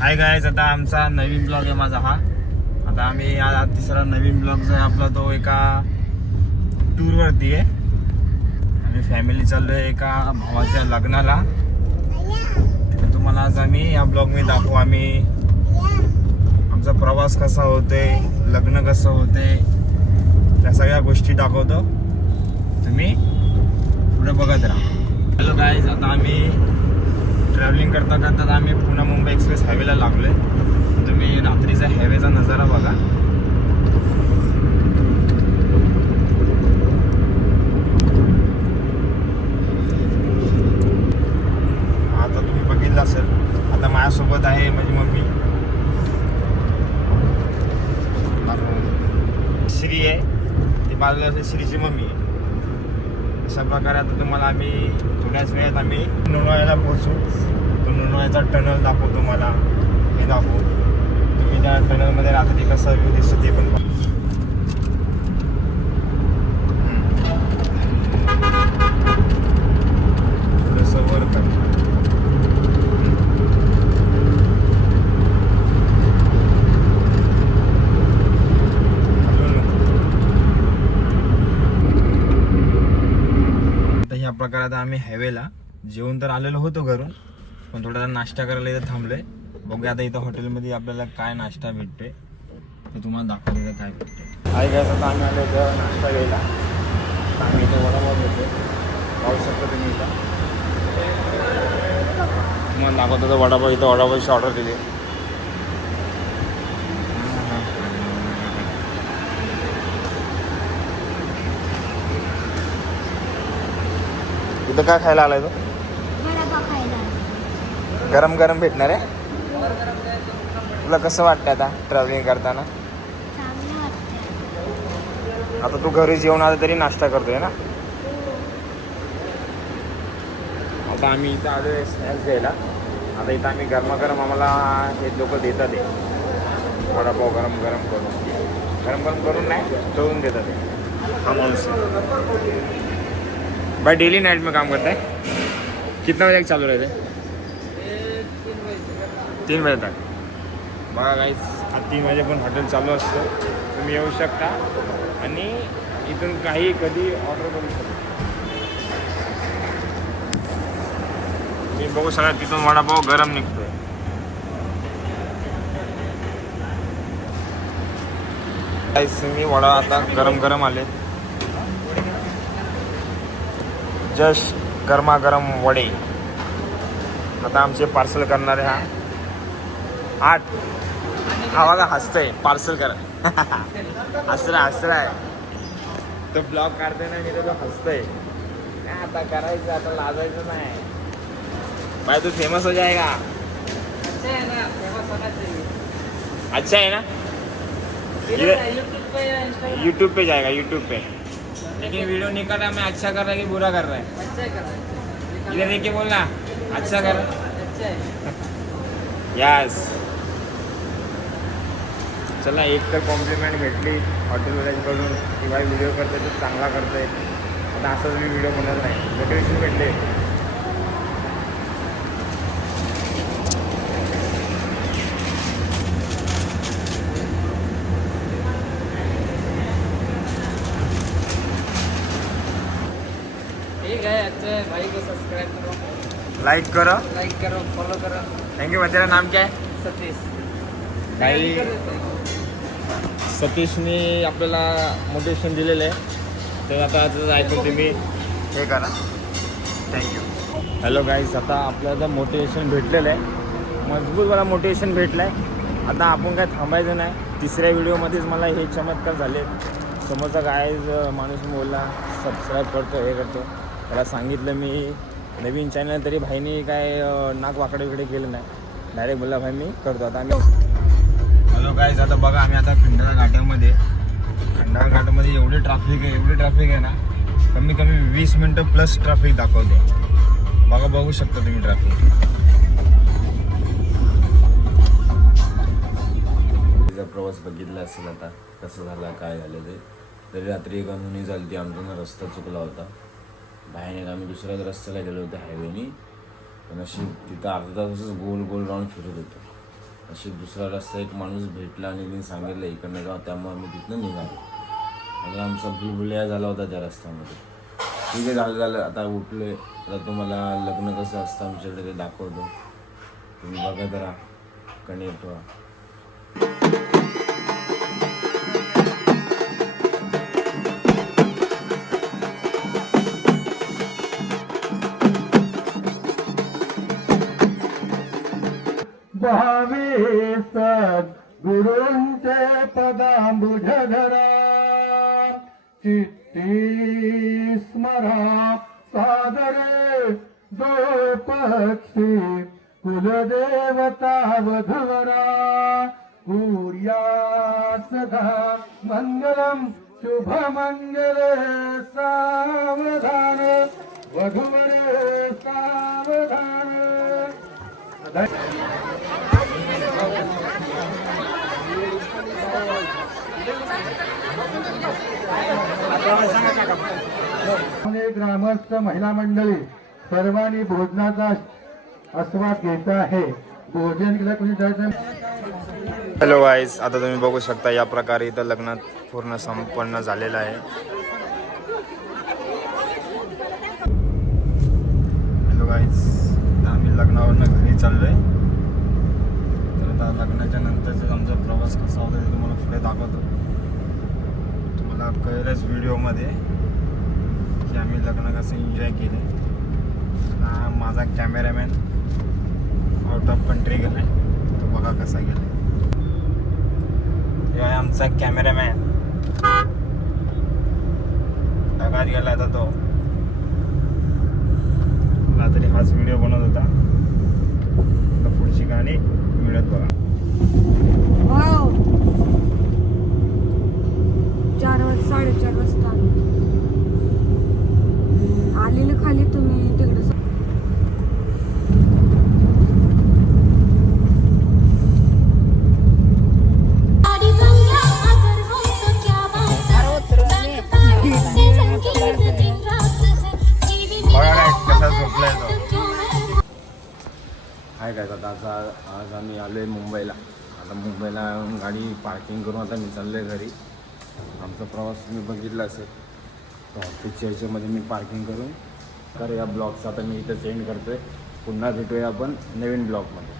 Hi guys, आता आमचा नवीन blog आहे माझा हा. आता आम्ही तिसरा नवीन ब्लॉग जो आहे आपला तो एका टूरवरती आहे. आम्ही फॅमिली चाललो आहे एका भावाच्या लग्नाला. तर तुम्हाला आज आम्ही या ब्लॉगमध्ये दाखवू आम्ही आमचा प्रवास कसा होतोय, लग्न कसं होते, त्या सगळ्या गोष्टी दाखवतो. तुम्ही पुढे बघत राहा. हॅलो गाईज, आता आम्ही ट्रॅव्हलिंग करता करता आम्ही पुणे मुंबई एक्सप्रेस हायवेला लागलो आहे. तुम्ही रात्रीचा हायवेचा नजारा बघा. आता तुम्ही बघितलं असेल. आता माझ्यासोबत आहे माझी मम्मी श्री आहे, ती बाजूला श्रीची मम्मी आहे. अशा प्रकारे आता तुम्हाला आम्ही थोड्याच वेळात आम्ही लोणावळ्याला पोहोचू. तो लोणावळ्याचा टनल दाखवतो तुम्हाला, हे दाखवू. तुम्ही त्या टनलमध्ये रात्री कसा व्ह्यू दिसतो ते पण बघा. थोडंसं वर कर. ह्या प्रकारात आम्ही हायवेला जेवण तर आलेलो होतो घरून, पण थोडासा नाश्ता करायला इथं थांबलोय. बघूया आता इथं हॉटेलमध्ये आपल्याला काय नाश्ता भेटतोय ते तुम्हाला दाखवतो इथं काय भेटतोय. आहे काय, आता आम्ही आलो इथं नाश्ता घ्यायला. आम्ही इथं वडापाव घेतोय, पाहू शकतो तुम्ही इथं. तुम्हाला दाखवतो तर वडापाव, इथं वडापावची ऑर्डर दिली. इथं काय खायला आलाय तो? गरम गरम भेटणार आहे. तुला कसं वाटतं आता ट्रॅव्हलिंग करताना? आता तू घरी जेवण आलं तरी नाश्ता करतोय ना. आता आम्ही इथं आलो आहे स्नॅक्स घ्यायला. आता इथं आम्ही गरमागरम आम्हाला हे लोक देतात ते वडापाव गरम गरम करून नाही तळून देतात ते. हा माणूस भाई डेली नाइट में काम करता है. कितना बजे चालू रहते? 3 बजे तक. बघा गाईस, 3 वाजे पण हॉटेल चालू असतं. तुम्ही येऊ शकता आणि इथून काही कधी ऑर्डर करू शकता. तुम्ही बघू शकता तिथून वडापाव गरम निघतोय. गाईस, मी वडा आता गरम गरम आले. जस्ट गरमागरम वडे आता आमचे पार्सल करणारे. हा 8 हा बघा हसतंय, पार्सल करा. हसराय तो ब्लॉग काढतोय ना मी, तर तो हसतोय. काय आता करायचं, आता लाजायचं नाही. भाई तू फेमस हो जाएगा. अच्छा है ना. यूट्यूब पे जाएगा, यूट्यूब पे. लेकिन वीडियो नहीं कर रहा, मैं अच्छा कर रहा है कि बुरा कर रहा है? अच्छा कर रहा है. इधर देखिए बोलना, अच्छा कर रहा है. अच्छा है. यस. चला, एक तर कॉम्प्लिमेंट भेटली हॉटेलवाल्याकडून की भाई व्हिडिओ करते तर चांगला करते. आता असंच मी व्हिडिओ बनवत नाही. मोटिवेशन भेटले. भाई को सब्सक्राइब करो, लाइक करो, फॉलो करो. Thank you. तेरा नाम क्या है? सतीश. भाई सतीशने आपल्याला मोटिवेशन दिलेलं आहे, तर आता ऐकून तुम्ही हे करा. थँक्यू. हॅलो गाईज, आता आपल्याला मोटिवेशन भेटलेलं आहे, मजबूत मला मोटिवेशन भेटलं आहे. आता आपण काय थांबायचं नाही. तिसऱ्या व्हिडिओमध्येच मला हे चमत्कार झाले. समोरचा गाईज माणूस बोलला सबस्क्राईब करतो, हे करतो. त्याला सांगितलं मी नवीन चॅनल, तरी भाईनी काय नाक वाकडे विकडे केलं नाही. डायरेक्ट बोलला भाई मी करतो. आता आम्ही हॅलो गाईज, आता बघा आम्ही आता खंडाळा घाटामध्ये एवढी ट्रॅफिक आहे ना, कमी 20 मिनटं प्लस ट्रॅफिक दाखवते. बघू शकता तुम्ही ट्रॅफिक. तिचा प्रवास बघितला असेल आता कसं झाला, काय झालं ते. तरी रात्री कानूनी झाली ती, आमचा रस्ता चुकला होता. बाहेर आम्ही दुसऱ्याच रस्त्याला गेलो होतो हायवेनी, पण अशी तिथं अर्धा तासच गोल राऊंड फिरत होतो. अशी दुसरा रस्ता एक माणूस भेटला आणि त्यांनी सांगितलं इकडनं जाऊ, त्यामुळे मी तिथनं निघालो. आणि आमचा बुलबुलिया झाला होता त्या रस्त्यामध्ये. ठीक आहे, झालं आता उठलोय. आता तुम्हाला लग्न कसं असतं आमच्याकडे ते दाखवतो, तुम्ही बघत राहा, कणेर ठेवा. भावे सद्गुरूंचे पदांबुज धरा, चित्ती स्मरा सादरे दो पक्षी कुलदेवता वधुवरा, कुर्या सदा मंगलम शुभमंगले सावधान, वधुवरे सावधान. ग्रामस्थ महिला मंडळी सर्वांनी भोजनाचा आस्वाद घ्यायचा आहे. भोजन केलं कोणी जायचं. हॅलो गाईज, आता तुम्ही बघू शकता या प्रकारे इथं लग्नात पूर्ण संपन्न झालेलं आहे. हॅलो गाईज, आता आम्ही लग्नावरनं घरी चाललोय. तर आता लग्नाच्या नंतरचा आमचा प्रवास कसा होता ते तुम्हाला पुढे दाखवतो. तुम्हाला कळेलच व्हिडिओमध्ये की आम्ही लग्न कसं एन्जॉय केले. आता माझा कॅमेरामॅन आउट ऑफ कंट्री गेला, तो बघा कसा गेला. आहे आमचा कॅमेरामॅन, ढगात गेला आता तो. तरी हाच व्हिडिओ बनवत होता. पुढची गाणी मिळत बघा. 4:30 वाजता आलेलं खाली तुम्ही तिकडे. हाय काय आता आज आम्ही आलो आहे मुंबईला. आता मुंबईला गाडी पार्किंग करून आता मी चाललो आहे घरी. आमचा प्रवास तुम्ही बघितला असेल. तर ऑफिसच्या ह्याच्यामध्ये मी पार्किंग करून तर या ब्लॉगचा आता मी इथं सेंड करतो आहे. पुन्हा भेटूया आपण नवीन ब्लॉगमध्ये.